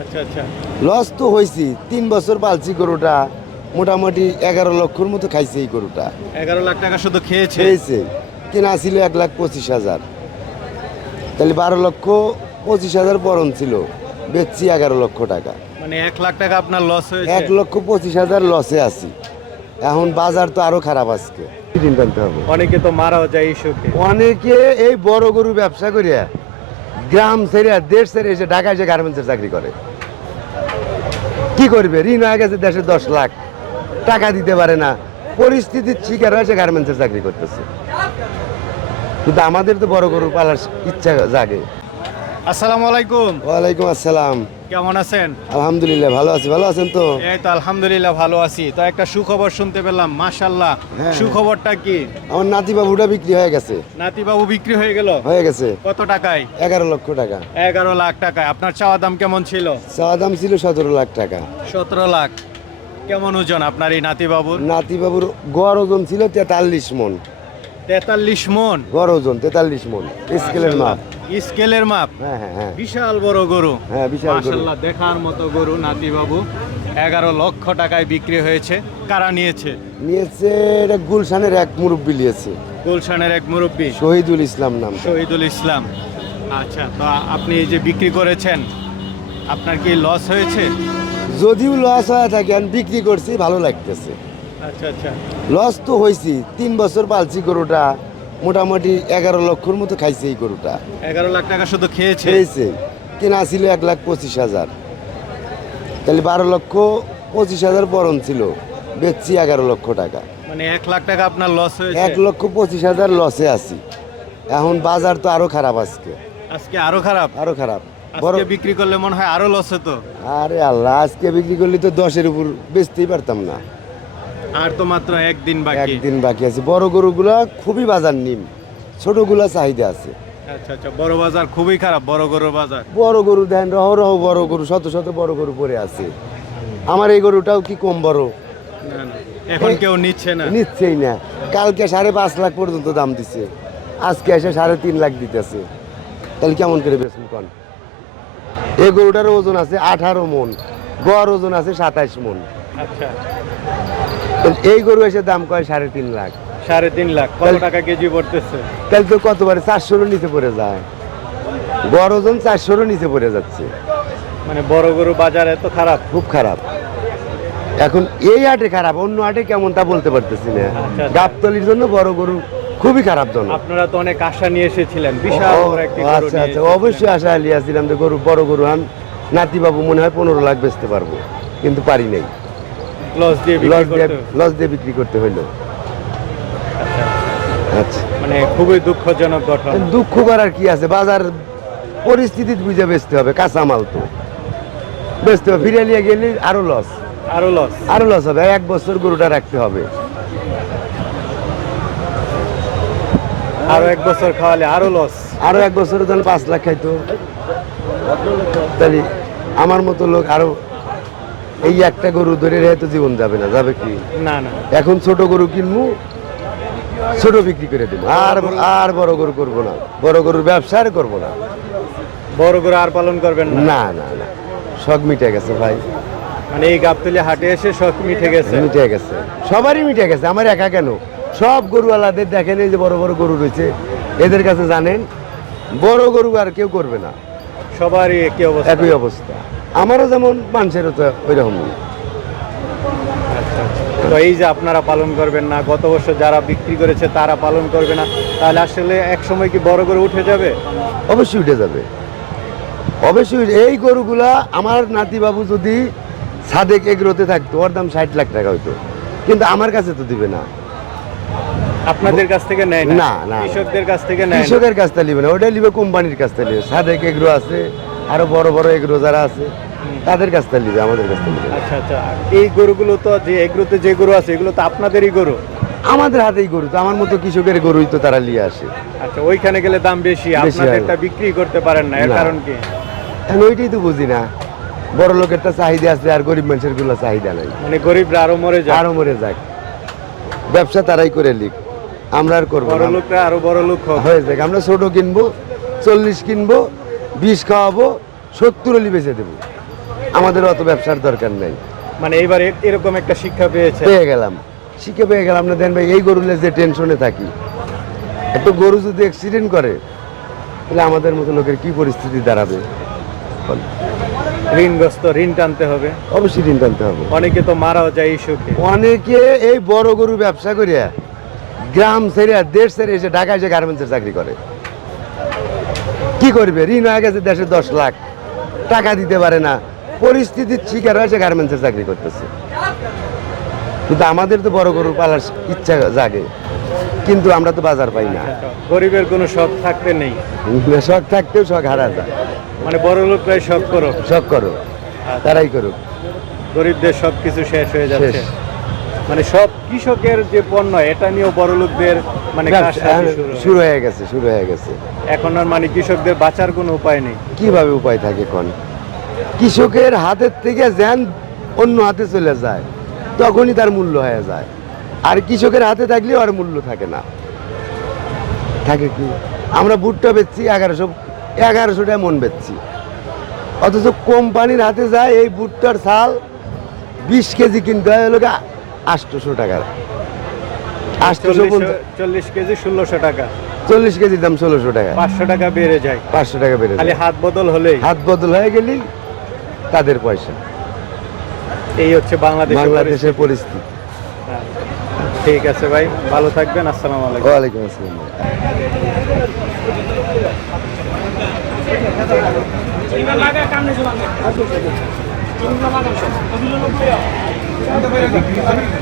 আচ্ছা আচ্ছা। লস তো হয়েছি তিন বছর পালছি গরুটা। মোটামুটি এগারো লক্ষর মতো খাইছে এই গরুটা। এগারো লাখ টাকা শুধু খেয়েছে? খেয়েছে। কেনা ছিল এক লাখ পঁচিশ হাজার। তাহলে বারো লক্ষ পঁচিশ হাজার বরণ ছিল। বেচছি এগারো লক্ষ টাকা। মানে এক লাখ টাকা আপনার লস হয়েছে? এক লক্ষ পঁচিশ হাজার লসে আছি। এখন বাজার তো আরও খারাপ আজকে। অনেকে তো মারাও যায় এই শোকে অনেকে এই বড় গরু ব্যবসা করিয়া গ্রাম ছেড়ে দেশ ছেড়ে এসে ঢাকায় এসে গার্মেন্টসের চাকরি করে। কি করবে? ঋণ হয়ে গেছে দেশে দশ লাখ। টাকা দিতে পারে না। পরিস্থিতির শিকার হয়েছে গার্মেন্টসের চাকরি করতেছে। কিন্তু আমাদের তো বড় গরু পালার ইচ্ছা জাগে। আসসালামু আলাইকুম। ওয়ালাইকুম আসসালাম। কেমন আছেন? আলহামদুলিল্লাহ ভালো আছি। ভালো আছেন তো? এই তো আলহামদুলিল্লাহ ভালো আছি। তো একটা সুখবর শুনতে পেলাম মাশাল্লাহ হ্যাঁ। সুখবরটা কি? আমার নাতি বাবুটা বিক্রি হয়ে গেছে। নাতিবাবু বিক্রি হয়ে গেল? হয়ে গেছে। কত টাকায়? এগারো লক্ষ টাকা। এগারো লাখ টাকায়। আপনার চাওয়া দাম কেমন ছিল? চাওয়া দাম ছিল সতেরো লাখ টাকা। সতেরো লাখ। কেমন ওজন আপনার এই নাতিবাবুর? নাতি বাবুর গড় ওজন ছিল তেতাল্লিশ মন। তেতাল্লিশ মন? গড় ওজন তেতাল্লিশ মন। স্কেলের মাপ। স্কেলের মাপ। হ্যাঁ হ্যাঁ হ্যাঁ। বিশাল বড় গরু। হ্যাঁ মাশাল্লাহ দেখার মতো গরু নাতিবাবু। এগারো লক্ষ টাকায় বিক্রি হয়েছে। কারা নিয়েছে? নিয়েছে এটা গুলশানের এক মুরব্বী নিয়েছে। গুলশানের এক মুরব্বী। শহীদুল ইসলাম নাম। শহীদুল ইসলাম। আচ্ছা তো আপনি এই যে বিক্রি করেছেন আপনার কি লস হয়েছে? যদিও লস হয়ে থাকে আমি বিক্রি করছি ভালো লাগতেছে। আচ্ছা আচ্ছা। লস তো হয়েছি তিন বছর পালছি গরুটা। মোটামুটি এগারো লক্ষর মতো খাইছে এই গরুটা। এগারো লাখ টাকা শুধু খেয়েছে? খেয়েছে। কেনা ছিল এক লাখ পঁচিশ হাজার। তাহলে বারো লক্ষ পঁচিশ হাজার বরণ ছিল। বেচছি এগারো লক্ষ টাকা। মানে এক লাখ টাকা আপনার লস হয়েছে? এক লক্ষ পঁচিশ হাজার লসে আছি। এখন বাজার তো আরও খারাপ আজকে। আজকে আরও খারাপ? আরও খারাপ। আজকে বিক্রি করলে মনে হয় আরও লস হতো। আরে আল্লাহ আজকে বিক্রি করলে তো দশের উপর বেচতেই পারতাম না। আর তো মাত্র একদিন বাকি। একদিন বাকি আছে। বড় গরুগুলা খুবই বাজার নিম। ছোটগুলা চাহিদা আছে। আচ্ছা আচ্ছা বড় বাজার খুবই খারাপ বড় গরুর বাজার। বড় গরু দেন রহ রহ বড় গরু শত শত বড় গরু পড়ে আছে। আমার এই গরুটাও কি কম বড়? এখন কেউ নিচ্ছে না। নিচ্ছেই না। কালকে সাড়ে পাঁচ লাখ পর্যন্ত দাম দিছে। আজকে এসে সাড়ে তিন লাখ দিতেছে। তাহলে কেমন করে বেচুন কন? এই গরুটার ওজন আছে আঠারো মন। গড় ওজন আছে সাতাইশ মন। আচ্ছা। এই গরু এসে দাম কয় সাড়ে তিন লাখ? সাড়ে তিন লাখ। কত টাকা কেজি পড়তেছে? তাহলে তো কতবারে? চারশোরও নিচে পড়ে যায়। গড় ওজন চারশোরও নিচে পড়ে যাচ্ছে। মানে বড় গরু বাজার এত খারাপ। খুব খারাপ। এখন এই হাটে খারাপ অন্য হাটে কেমন তা বলতে পারতেছি না। আচ্ছা। গাবতলির জন্য বড় গরু খুবই খারাপ জন্য আপনারা তো অনেক আশা নিয়ে এসেছিলেন বিশাল বড় আচ্ছা আচ্ছা। অবশ্যই আশা আলিয়াছিলাম যে গরু বড় গরু আন। নাতি বাবু মনে হয় পনেরো লাখ বেচতে পারব। কিন্তু পারি নাই। লস দিয়ে লস দিয়ে লস দিয়ে বিক্রি করতে হইল। আচ্ছা। মানে খুবই দুঃখজনক ঘটনা। দুঃখ করার কি আছে? বাজার পরিস্থিতি বুঝে বেচতে হবে কাঁচামাল তো। বেচতে হবে ফিরে নিয়ে গেলে আরও লস। আরও লস। আরও লস হবে এক বছর গরুটা রাখতে হবে। আরও এক বছর খাওয়ালে আরও লস। আরও এক বছর যখন পাঁচ লাখ খাইতো। তাহলে আমার মতো লোক আরও এই একটা গরু ধরে তো জীবন যাবে না যাবে কি? না না। এখন ছোট গরু কিনবো ছোট বিক্রি করে দেবো। আর আর বড় গরু করব না। বড় গরুর ব্যবসা আর করব না। বড় গরু আর পালন করবেন না? না না না। শখ মিটে গেছে ভাই। মানে এই গাবতলি হাটে এসে শখ মিটে গেছে? মিটে গেছে। সবারই মিটে গেছে আমার একা কেন? সব গরুওয়ালাদের দেখেন এই যে বড় বড় গরু রয়েছে এদের কাছে জানেন বড় গরু আর কেউ করবে না। সবারই একই অবস্থা। একই অবস্থা। আমারও যেমন মানুষেরও তো ওই রকমই আচ্ছা, আচ্ছা। তো এই যে আপনারা পালন করবেন না গত বছর যারা বিক্রি করেছে তারা পালন করবে না তাহলে আসলে এক সময় কি বড় করে উঠে যাবে? অবশ্যই উঠে যাবে। অবশ্যই এই গরুগুলা আমার নাতি বাবু যদি সাদেক এগ্রোতে থাকতো ওর দাম ষাট লাখ টাকা হইতো। কিন্তু আমার কাছে তো দিবে না। আপনাদের কাছ থেকে নেয় না, না। কৃষকদের কাছ থেকে নেয়। কৃষকের কাছ থেকে নিবে না ওটাই নিবে কোম্পানির কাছ থেকে নিবে। সাদেক এগ্রো আছে আরও বড় বড় এগ্রো যারা আছে। তাদের কাছ থেকে নিবে আমাদের কাছ থেকে আচ্ছা আচ্ছা এই গরুগুলো তো যে এগুলোতে যে গরু আছে এগুলো তো আপনাদেরই গরু? আমাদের হাতেই গরু তো আমার মতো কৃষকের গরুই তো তারা নিয়ে আসে। আচ্ছা ওইখানে গেলে দাম বেশি আপনাদেরটা বিক্রি করতে পারেন না এর কারণ কি? এখন ওইটাই তো বুঝি না। বড় লোকেরটা চাহিদা আছে আর গরিব মানুষেরগুলো চাহিদা নাই। মানে গরিবরা আরও মরে যায় আরও মরে যাক। ব্যবসা তারাই করে লিখ আমরা আর করব বড় লোকরা আরও বড় লোক হয়ে যাক আমরা ছোট কিনবো চল্লিশ কিনবো বিষ খাওয়াবো সত্তর হলি বেঁচে দেবো। আমাদের অত ব্যবসার দরকার নেই। মানে এইবার এরকম একটা শিক্ষা পেয়েছে পেয়ে গেলাম। শিখে পেয়ে গেলাম। না দেন ভাই এই গরুলে যে টেনশনে থাকি। একটা গরু যদি অ্যাক্সিডেন্ট করে তাহলে আমাদের মতো লোকের কি পরিস্থিতি দাঁড়াবে? ঋণগ্রস্ত ঋণ টানতে হবে। অবশ্যই ঋণ টানতে হবে। অনেকে তো মারাও যায় এই শোকে অনেকে এই বড় গরু ব্যবসা করিয়া গ্রাম ছেড়ে দেশ ছেড়ে এসে ঢাকায় যে গার্মেন্টসের চাকরি করে। কি করবে? ঋণ হয়ে গেছে দেশে দশ লাখ। টাকা দিতে পারে না। পরিস্থিতির শিকার হয়েছে গার্মেন্টসের চাকরি করতেছে। কিন্তু আমাদের তো বড় গরু পালার ইচ্ছা জাগে। কিন্তু আমরা তো বাজার পাই না। গরিবের কোনো শখ থাকতে নেই। শখ থাকতেও শখ হারা যায়। মানে বড় লোকরাই শখ করো। শখ করো। তারাই করুক। গরিবদের সব কিছু শেষ হয়ে যাচ্ছে। মানে সব কৃষকের যে পণ্য এটা নিয়েও বড় লোকদের মানে হয়ে শুরু হয়ে গেছে শুরু হয়ে গেছে। এখন আর মানে কৃষকদের বাঁচার কোনো উপায় নেই। কীভাবে উপায় থাকে কোন কৃষকের হাতের থেকে যেন অন্য হাতে চলে যায় তখনই তার মূল্য হয়ে যায়। আর কৃষকের হাতে থাকলেও আর মূল্য থাকে না। থাকে কি? আমরা ভুট্টা বেচছি এগারোশো এগারোশো টাকা মন বেচছি। অথচ কোম্পানির হাতে যায় এই ভুট্টার চাল বিশ কেজি কিনতে হয় হলো আটশোশো টাকার আটশোশো চল্লিশ- চল্লিশ কেজি ষোলোশো টাকা। চল্লিশ কেজির দাম ষোলোশো টাকা। পাঁচশো টাকা বেড়ে যায়। পাঁচশো টাকা বেড়ে খালি যায়। হাত বদল হলেই। হাত বদল হয়ে গেলেই তাদের পয়সা এই হচ্ছে বাংলাদেশের বাংলাদেশের পরিস্থিতি। হ্যাঁ। ঠিক আছে ভাই ভালো থাকবেন আসসালামু আলাইকুম ওয়ালাইকুম আসসালাম লাগা